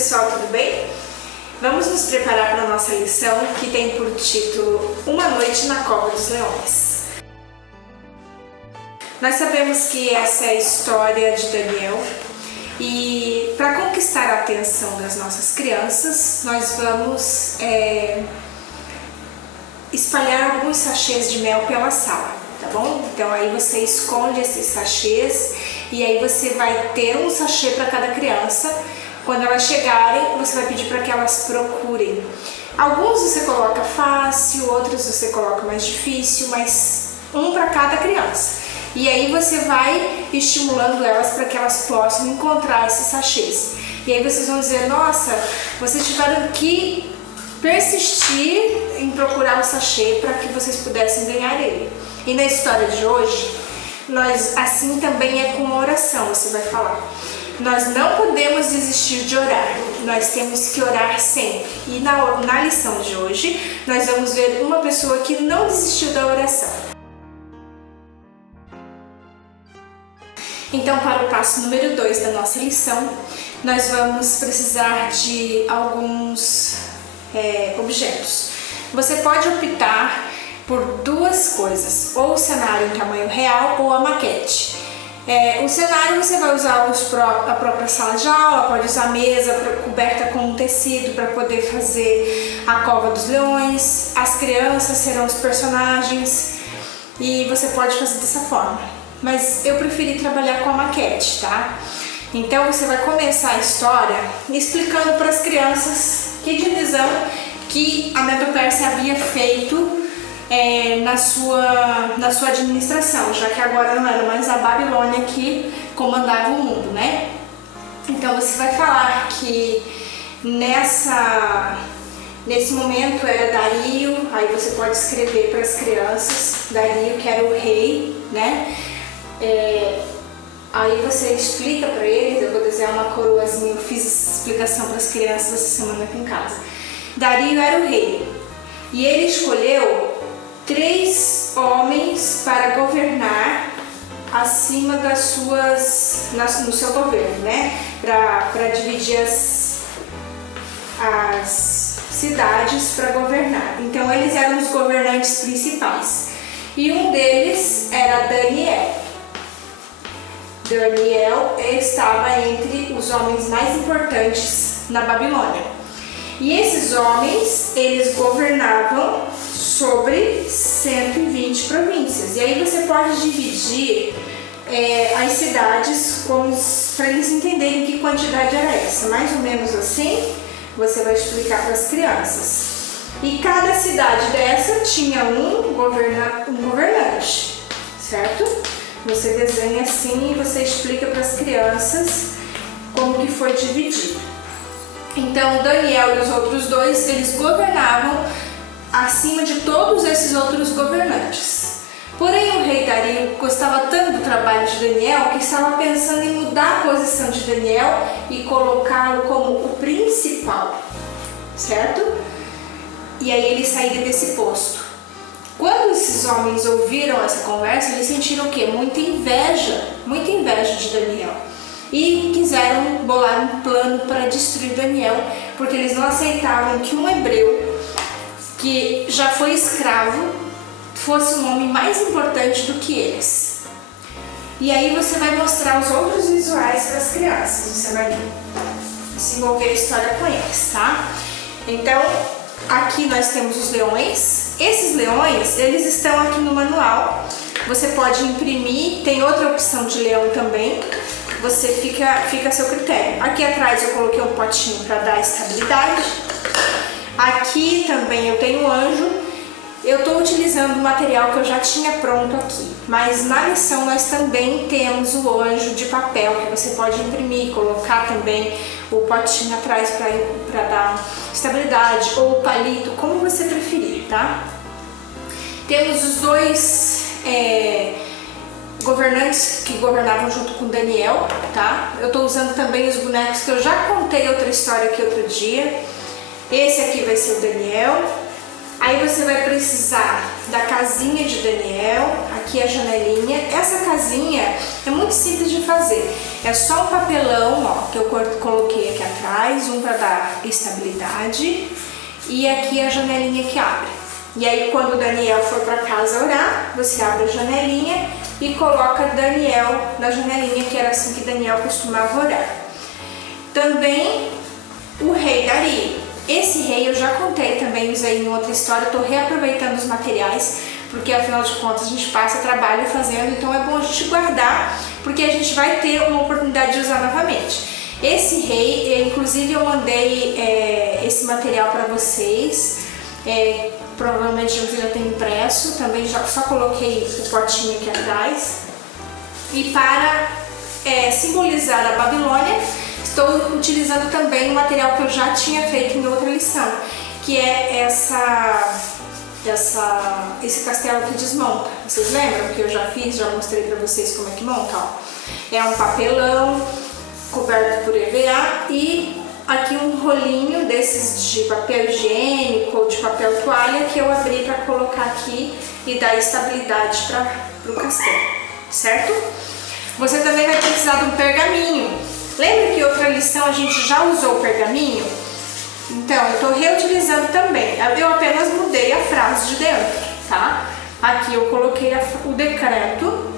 pessoal, tudo bem? Vamos nos preparar para a nossa lição que tem por título Uma Noite na Cova dos Leões. Nós sabemos que essa é a história de Daniel e para conquistar a atenção das nossas crianças, nós vamos espalhar alguns sachês de mel pela sala, tá bom? Então aí você esconde esses sachês e aí você vai ter um sachê para cada criança. Quando elas chegarem, você vai pedir para que elas procurem. Alguns você coloca fácil, outros você coloca mais difícil, mas um para cada criança. E aí você vai estimulando elas para que elas possam encontrar esses sachês. E aí vocês vão dizer, nossa, vocês tiveram que persistir em procurar o sachê para que vocês pudessem ganhar ele. E na história de hoje, assim também é com uma oração, você vai falar. Nós não podemos desistir de orar, nós temos que orar sempre. E na lição de hoje, nós vamos ver uma pessoa que não desistiu da oração. Então, para o passo número 2 da nossa lição, nós vamos precisar de alguns objetos. Você pode optar por duas coisas, ou o cenário em tamanho real ou a maquete. O cenário você vai usar a própria sala de aula, pode usar a mesa coberta com um tecido para poder fazer a cova dos leões, as crianças serão os personagens e você pode fazer dessa forma. Mas eu preferi trabalhar com a maquete, tá? Então você vai começar a história explicando para as crianças que divisão que a Medo-Pérsia havia feito na sua administração, já que agora não era mais a Babilônia que comandava o mundo, né? Então você vai falar que nesse momento era Dario, aí você pode escrever para as crianças, Dario que era o rei, né? Aí você explica para eles, eu vou desenhar uma coroazinha, eu fiz essa explicação para as crianças essa semana aqui em casa. Dario era o rei e ele escolheu 3 homens para governar acima das no seu governo, né? Para dividir as cidades para governar. Então eles eram os governantes principais. E um deles era Daniel. Daniel estava entre os homens mais importantes na Babilônia. E esses homens, eles governavam sobre 120 províncias. E aí você pode dividir as cidades para eles entenderem que quantidade era essa. Mais ou menos assim, você vai explicar para as crianças. E cada cidade dessa tinha um governante, certo? Você desenha assim e você explica para as crianças como que foi dividido. Então, Daniel e os outros 2, eles governavam acima de todos esses outros governantes. Porém, o rei Dario gostava tanto do trabalho de Daniel que estava pensando em mudar a posição de Daniel e colocá-lo como o principal, certo? E aí ele sairia desse posto. Quando esses homens ouviram essa conversa, eles sentiram o quê? Muita inveja de Daniel. E quiseram bolar um plano para destruir Daniel, porque eles não aceitavam que um hebreu que já foi escravo fosse um homem mais importante do que eles. E aí você vai mostrar os outros visuais para as crianças, você vai desenvolver a história com eles, tá? Então, aqui nós temos os leões. Esses leões, eles estão aqui no manual. Você pode imprimir, tem outra opção de leão também. Você fica a seu critério. Aqui atrás eu coloquei um potinho para dar estabilidade. Aqui também eu tenho um anjo. Eu estou utilizando o material que eu já tinha pronto aqui, mas na lição nós também temos o anjo de papel que você pode imprimir, colocar também o potinho atrás para dar estabilidade, ou o palito, como você preferir, tá? Temos os 2 governantes que governavam junto com Daniel, tá? Eu estou usando também os bonecos que eu já contei outra história aqui outro dia. Esse aqui vai ser o Daniel. Aí você vai precisar da casinha de Daniel, aqui a janelinha. Essa casinha é muito muito simples de fazer. É só um papelão, ó, que eu coloquei aqui atrás, um para dar estabilidade e aqui a janelinha que abre. E aí quando o Daniel for para casa orar, você abre a janelinha e coloca Daniel na janelinha, que era assim que Daniel costumava orar. Também o rei Dario. Esse rei eu já contei também, usei em outra história, estou reaproveitando os materiais, porque afinal de contas a gente passa trabalho fazendo, então é bom a gente guardar, porque a gente vai ter uma oportunidade de usar novamente. Esse rei, inclusive eu mandei esse material para vocês, provavelmente você já tem impresso, também só coloquei o potinho aqui atrás. E para simbolizar a Babilônia, estou utilizando também um material que eu já tinha feito em outra lição, que é esse castelo que desmonta. Vocês lembram que eu já fiz, já mostrei para vocês como é que monta? Ó. É um papelão coberto por EVA e aqui um rolinho desses de papel higiênico ou de papel toalha que eu abri para colocar aqui e dar estabilidade para o castelo, certo? Você também vai precisar de um pergaminho. Lembra que em outra lição a gente já usou o pergaminho? Então, eu estou reutilizando também. Eu apenas mudei a frase de dentro, tá? Aqui eu coloquei o decreto,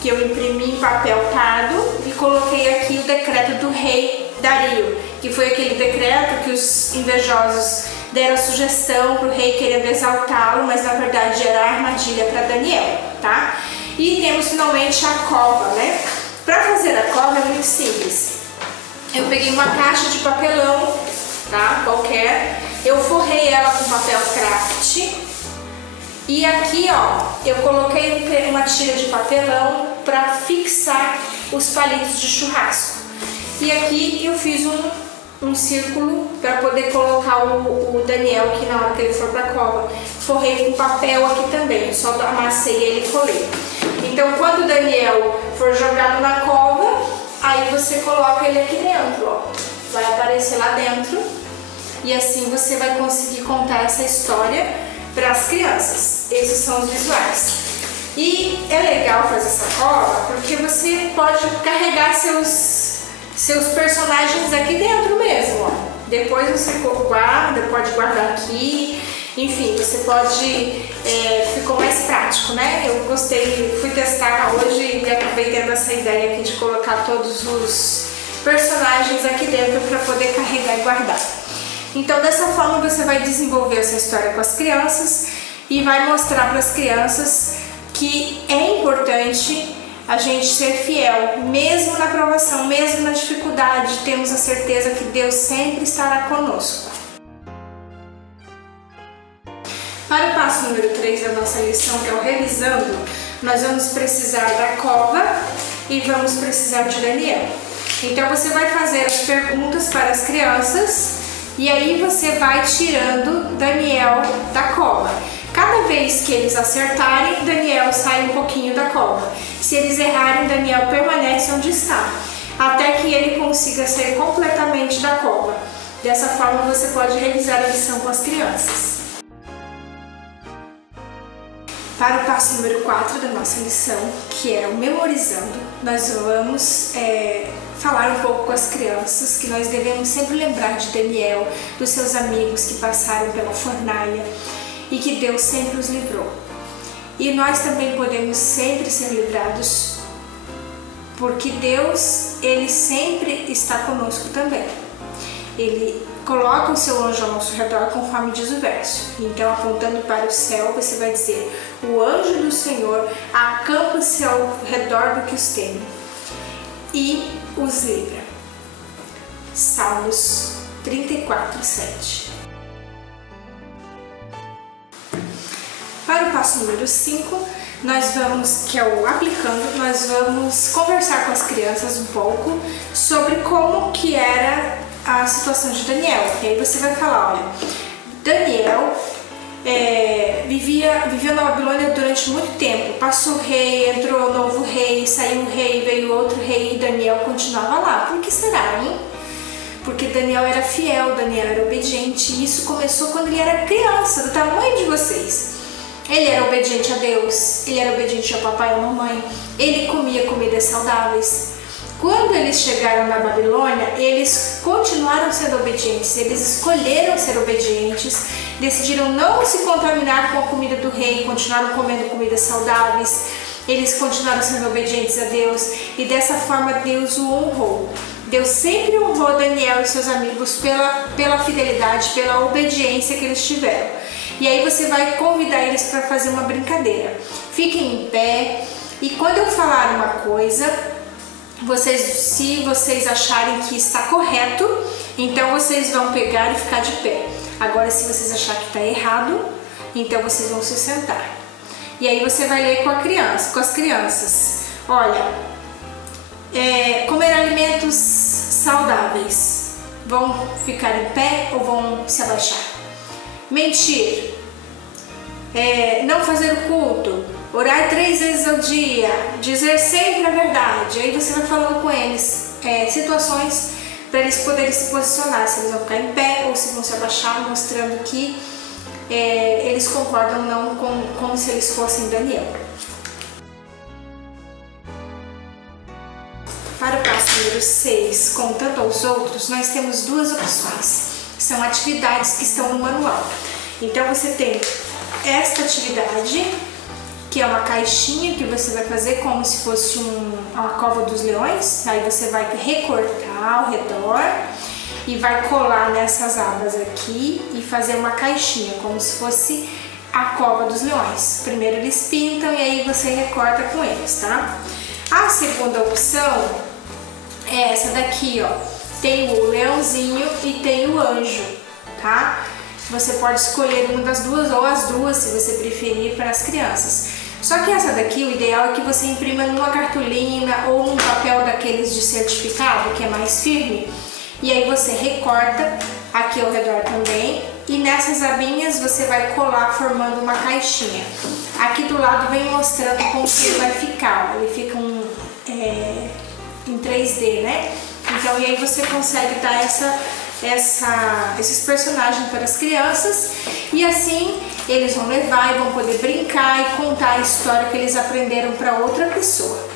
que eu imprimi em papel pardo, e coloquei aqui o decreto do rei Dario, que foi aquele decreto que os invejosos deram a sugestão para o rei querendo exaltá-lo, mas na verdade era armadilha para Daniel, tá? E temos finalmente a cova, né? Para fazer a cova é muito simples. Eu peguei uma caixa de papelão, tá? Qualquer. Eu forrei ela com papel craft. E aqui, ó, eu coloquei uma tira de papelão para fixar os palitos de churrasco. E aqui eu fiz um círculo para poder colocar o Daniel aqui na hora que ele for para a cova. Forrei com papel aqui também, só amassei ele e colei. Então, quando o Daniel for jogado na cova, aí você coloca ele aqui dentro, ó. Vai aparecer lá dentro e assim você vai conseguir contar essa história para as crianças. Esses são os visuais. E é legal fazer essa cova porque você pode carregar seus personagens aqui dentro mesmo, ó. Depois você guarda, pode guardar aqui. Enfim, você pode, ficou mais prático, né? Eu gostei, fui testar hoje e acabei tendo essa ideia aqui de colocar todos os personagens aqui dentro para poder carregar e guardar. Então, dessa forma você vai desenvolver essa história com as crianças e vai mostrar para as crianças que é importante a gente ser fiel, mesmo na provação, mesmo na dificuldade, temos a certeza que Deus sempre estará conosco. Para o passo número 3 da nossa lição, que é o revisando, nós vamos precisar da cova e vamos precisar de Daniel. Então você vai fazer as perguntas para as crianças e aí você vai tirando Daniel da cova. Cada vez que eles acertarem, Daniel sai um pouquinho da cova. Se eles errarem, Daniel permanece onde está, até que ele consiga sair completamente da cova. Dessa forma você pode revisar a lição com as crianças. Para o passo número 4 da nossa lição, que é o memorizando, nós vamos falar um pouco com as crianças que nós devemos sempre lembrar de Daniel, dos seus amigos que passaram pela fornalha e que Deus sempre os livrou. E nós também podemos sempre ser livrados, porque Deus, Ele sempre está conosco também. Ele coloca o seu anjo ao nosso redor, conforme diz o verso. Então, apontando para o céu, você vai dizer: o anjo do Senhor acampa-se ao redor do que os teme e os livra. Salmos 34:7. Para o passo número 5, nós vamos, que é o aplicando, nós vamos conversar com as crianças um pouco sobre como que era a situação de Daniel. E aí você vai falar, olha, Daniel viveu na Babilônia durante muito tempo. Passou o rei, entrou novo rei, saiu um rei, veio outro rei e Daniel continuava lá. Por que será, hein? Porque Daniel era fiel, Daniel era obediente e isso começou quando ele era criança, do tamanho de vocês. Ele era obediente a Deus, ele era obediente ao papai e à mamãe, ele comia comidas saudáveis. Quando eles chegaram na Babilônia, eles continuaram sendo obedientes, eles escolheram ser obedientes, decidiram não se contaminar com a comida do rei, continuaram comendo comidas saudáveis, eles continuaram sendo obedientes a Deus e dessa forma Deus o honrou. Deus sempre honrou Daniel e seus amigos pela fidelidade, pela obediência que eles tiveram. E aí você vai convidar eles para fazer uma brincadeira. Fiquem em pé e quando eu falar uma coisa, se vocês acharem que está correto, então vocês vão pegar e ficar de pé. Agora, se vocês acharem que está errado, então vocês vão se sentar. E aí você vai ler com as crianças. Olha, comer alimentos saudáveis. Vão ficar em pé ou vão se abaixar? Mentir, não fazer o culto, orar 3 vezes ao dia, dizer sempre a verdade. Aí você vai falando com eles situações para eles poderem se posicionar, se eles vão ficar em pé ou se vão se abaixar, mostrando que eles concordam não como se eles fossem Daniel. Para o passo número 6, contando aos outros, nós temos 2 opções. São atividades que estão no manual. Então você tem esta atividade, que é uma caixinha que você vai fazer como se fosse uma cova dos leões. Aí você vai recortar ao redor e vai colar nessas abas aqui e fazer uma caixinha, como se fosse a cova dos leões. Primeiro eles pintam e aí você recorta com eles, tá? A segunda opção é essa daqui, ó. Tem o leãozinho e tem o anjo, tá? Você pode escolher uma das duas ou as duas, se você preferir, para as crianças. Só que essa daqui, o ideal é que você imprima numa cartolina ou num papel daqueles de certificado, que é mais firme. E aí você recorta aqui ao redor também. E nessas abinhas você vai colar formando uma caixinha. Aqui do lado vem mostrando como que ele vai ficar. Ele fica em 3D, né? Então, e aí você consegue dar esses personagens para as crianças e assim eles vão levar e vão poder brincar e contar a história que eles aprenderam para outra pessoa.